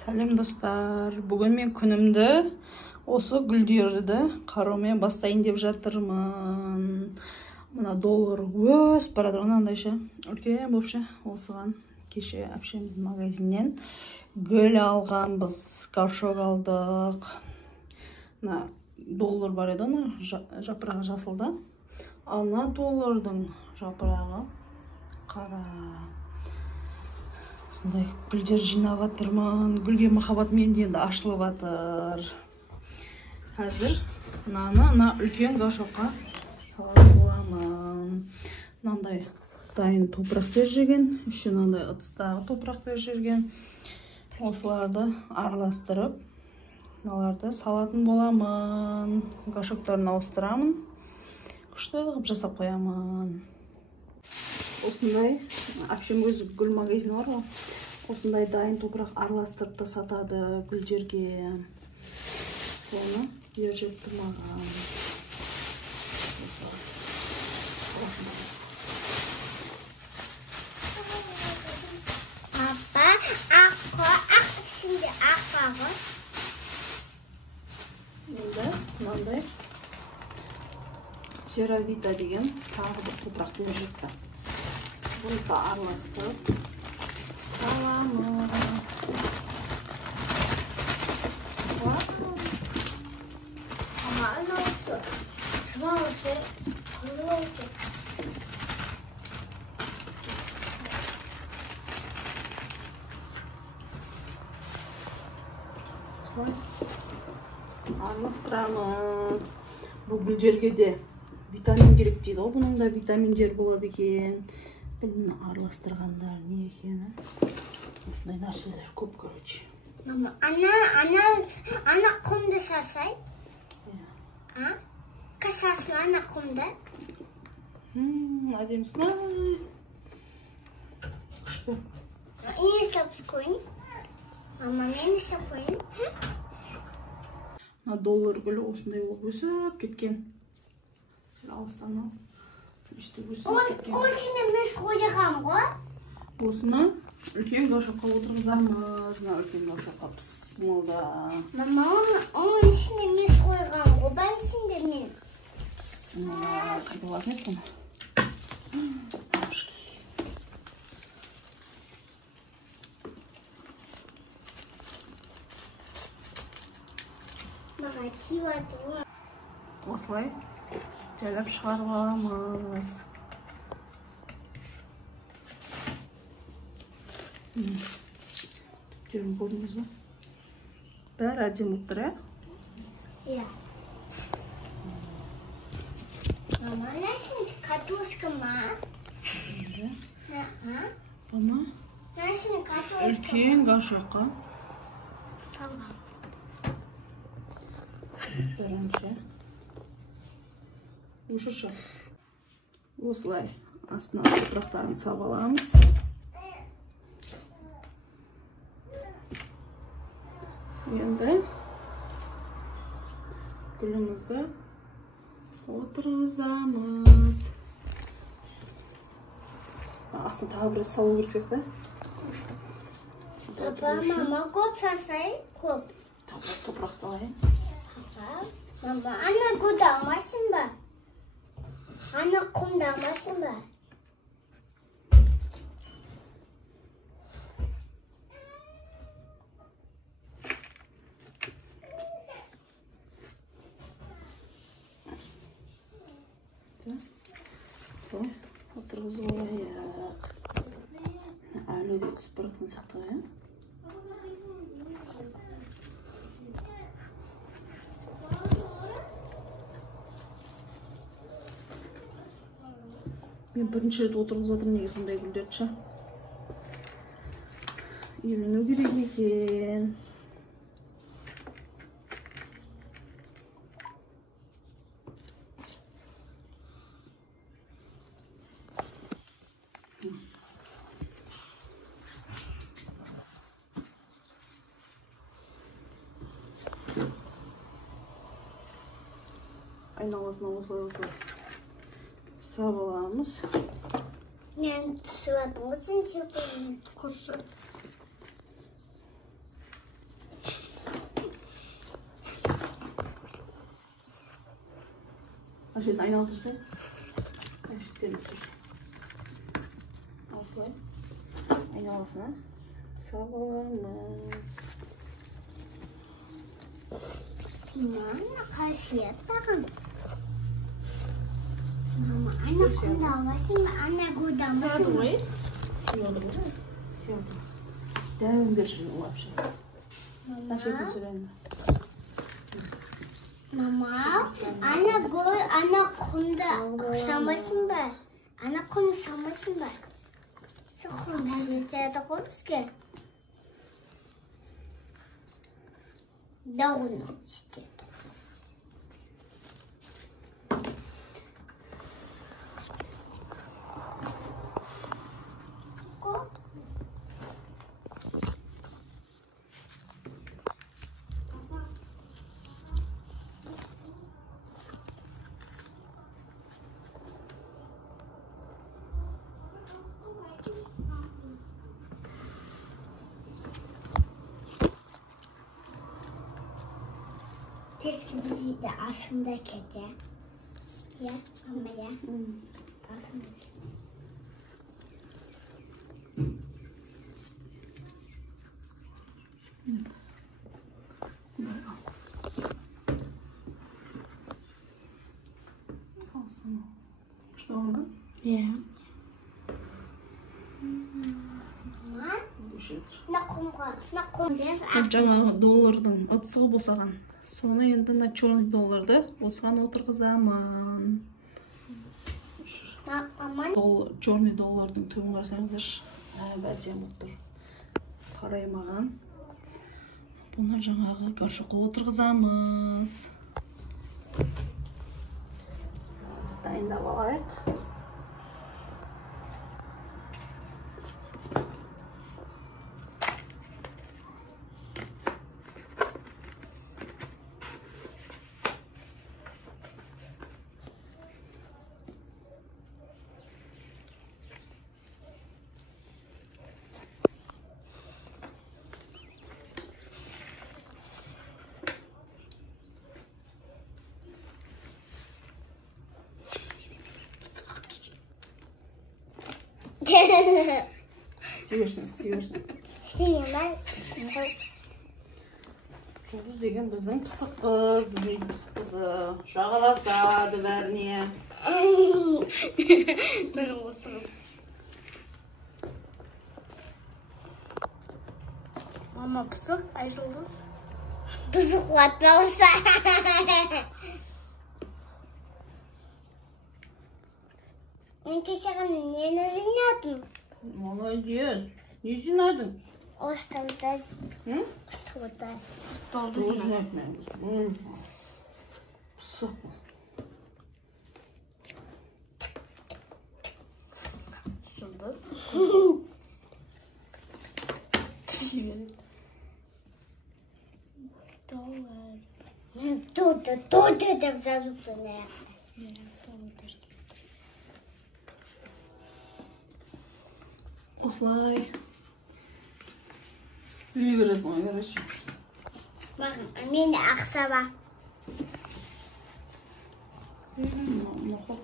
Сәлем достар. Бүгін мен күнімді осы гүлдерді қараумен бастайын деп жатырмын. Мына доллар өсіп барады, мынандайша үлкен бопша. Осыған кеше әпшеміздің магазиннен гүл алғанбыз, горшок алдық. Мына доллар бар еді, ана жапырағы жасылда. Ана доллардың жапырағы қара. Сондай гүлдер жинап жатырмын. Гүлге махаббат менде енді ашылып жатыр. Қазір мынаны үлкен горшокқа салатын боламын. Мынандай дайын топырақ беріп жүрген, еще мынандай ыдыстағы топырақ беріп жүрген. Осыларды араластырып, мыналарды салатын боламын. Горшоктарын ауыстырамын. Күшті қылып жасап қоямын. Осындай әпшем өзі гүл магазині бар ғой. Осындай дайын топырақ араластырып та сатады гүлдерге. Соны беріп жүріпті маған. Папа, ақ ішінде ақ бар. Енді мынандай Ceravita деген тағы бір топырақ беріп жүріпті. Bunu da aralastırıp salamız. Ama ne olsun? Şuna olsun. Kırmızı olsun. Aralastырамыз. Bu gülcerge de vitamin керек дейді. Бұның да витаминдер болады екен. Білмеймін араластырғандар не екені. Осындай нәрселер көп, короче. Мама, ана құмды сасай. А? Касасын ана құмды. Әдемісін ай. Күшті. Не істеп қойын? Мама, мен істеп қойын? Доллар гүлі осындай болып өсіп кеткен. Алыстан ал. Осыны біз қойған ғой? Осыны үлкен горшокқа отырғызамыз. Үлкен горшокқа пысмылда. Мама, оның ішіне біз қойған ғой, бән ішінде мен. Пысмылда. Болады еді оны. Мама, тиіп осылай жайлап шығарып аламыз. Түптерін көрдіңіз бе? Бәрі әдемі болып тұр, ә? Иә. Мама, нәсін картошка ма? Бұны Нәсін картошка ма? үлкен горшокқа Салам. бірінші ұшышы. Осылай астына топырақтарын сабаламыз. Енді гүлімізді отырғызамыз. Астына тағы бір салу керек сияқты. Папа, мама, көп сасай, көп. Топырақ салайын. Мама, ана көді алмайсың ба? Ана құмды алмайсың ба? Солай отырғызып алайық. Әлі де түсіп баратын сияқты ғой, ә? Мен бірінші рет отырғызып жатырмын негізі бұндай гүлдерді ше. Үйрену керек екен. Айналасына осылай сабаламыз. Мен түсіп жатырмын, сен тепейін. Құршы. жерін айналдырсаң. Шеттен тұр. Осылай. Айналасына саламыз. Мама, қасиет бағым. Мама, ана құндалмасын ба, ана құндалмасын ба? Сыйады ғой? Сыйады ғой? Сыйады. Дәуін берші вообще. Қашетін сұрайында. Мама, ана құнды ұқсамасын ба? Ана құнды ұқсамасын ба? Сол құнды өтеді ғой бізге. Дауына түсті. Keşke bizi de aslında kedi. Ya ama ya. Aslında kedi. Что он? Ya. Жаңағы доллардың ұтысығы босаған. Соны енді на черный долларды осыған отырғызамын. Черный доллардың түрін қарасаңыздар, бәтем отыр. Қараймаған. Бұны жаңағы горшокқа отырғызамыз. Дайындап алайық. Істейерсің. İsteyeyim ben. Жұлдыз деген біздің пысық қыз, біздің пысық қызы. Жағаласады бәріне. Benim olsunuz. Mama pısık, ay Yıldız. Pısık atlamışsa. Ben keşke ne zinadım? Молодец. Не зинадың? Осталда. Hı? Осталда. Должен etmemiz. Pısıq. Yıldız. Dolar. Dur dedim zazukta ne yaptı? Осылай. Істей бересің ғой, короче. Bakın, mende aksa var.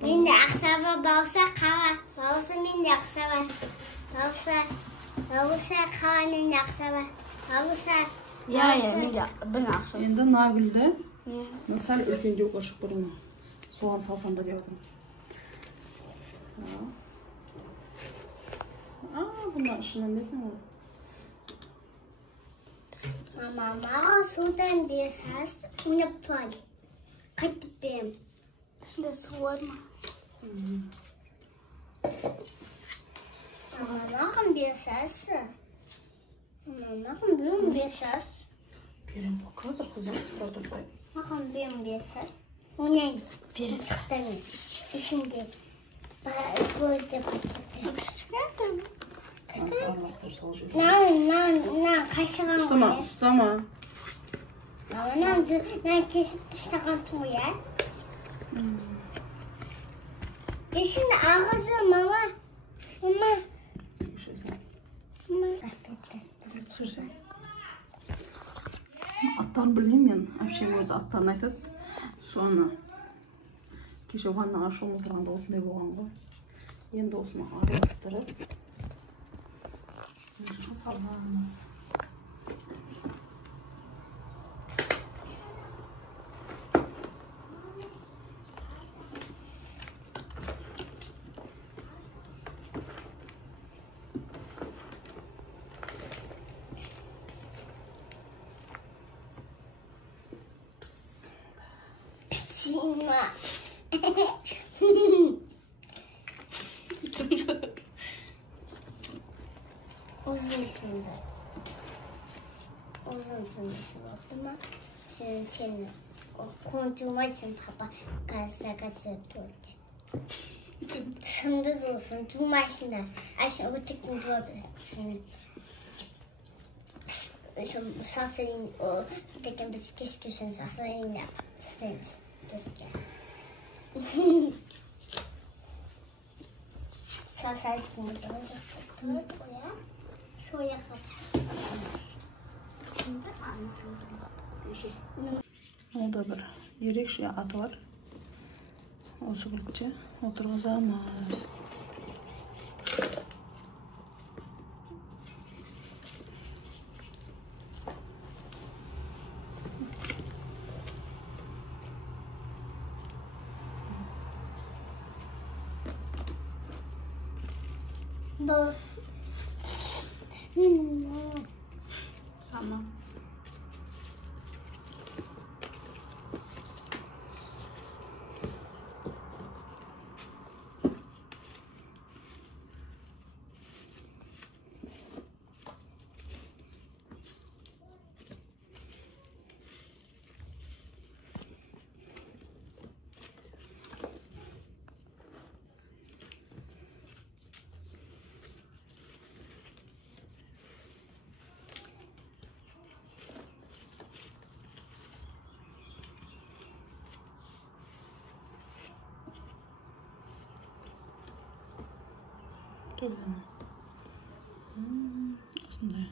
Mende aksa var, bağırsa kava. Bağırsa mende aksa var. Bağırsa kava mende aksa var. Bağırsa... Ya ben akşam. Енді Нагүлді сәл үлкендеу қашып бұрын соған салсам ба деп отырмын. Бұны ішінен дедің ғой. Mama sudan bir ses unuttum. Kaçtım. Şimdi su var mı? Mama bir ses. Mama bir ses. Берем қазір қызым. Тұра тұрсай. Mama bir ses. O ne? Bir çıktı. İçinde. Böyle Çıkardım. Араластыр сол жерге. Na kaşıgan Ұстама, ұстама. Na kesip dıştagan tuğya. Şimdi ağzı mama. Mama. Аттарын білмеймін мен. Әпшем өзі аттарын айтады. Соны Кеше ваннаға шомылып тұрғанда осындай болған ғой. Енді осыны араластырып саламыз. Сима. Uzun tındı. Uzun tındısı oldu mu? Senin çeni. O kontumasın papa. Kasa tuttu. Tındız olsun. Tınmasınlar. Aşağı o tıkın doğru. Som sassarine og det kan bli kiskusen sassarine stens kiske. Sassar çıkmadı. Şuraya kap. Şimdi anlatayım. Олда бір ерекше аты бар. Осы күлкіде отырғызамыз. Bu. Sama. Осындай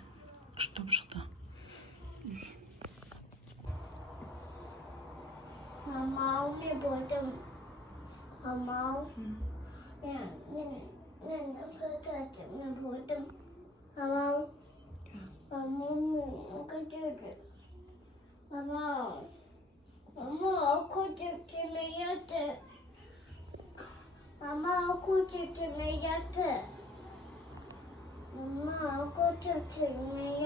күштеп шықты. Мамау мен болдым. Мамау. Мен көтөтім. Мен болдым. Мамау. Мамау мен көтөтім. Мамау. Мамау көтөтім яты. Mama aku cuci meja tu. Mama aku cuci meja.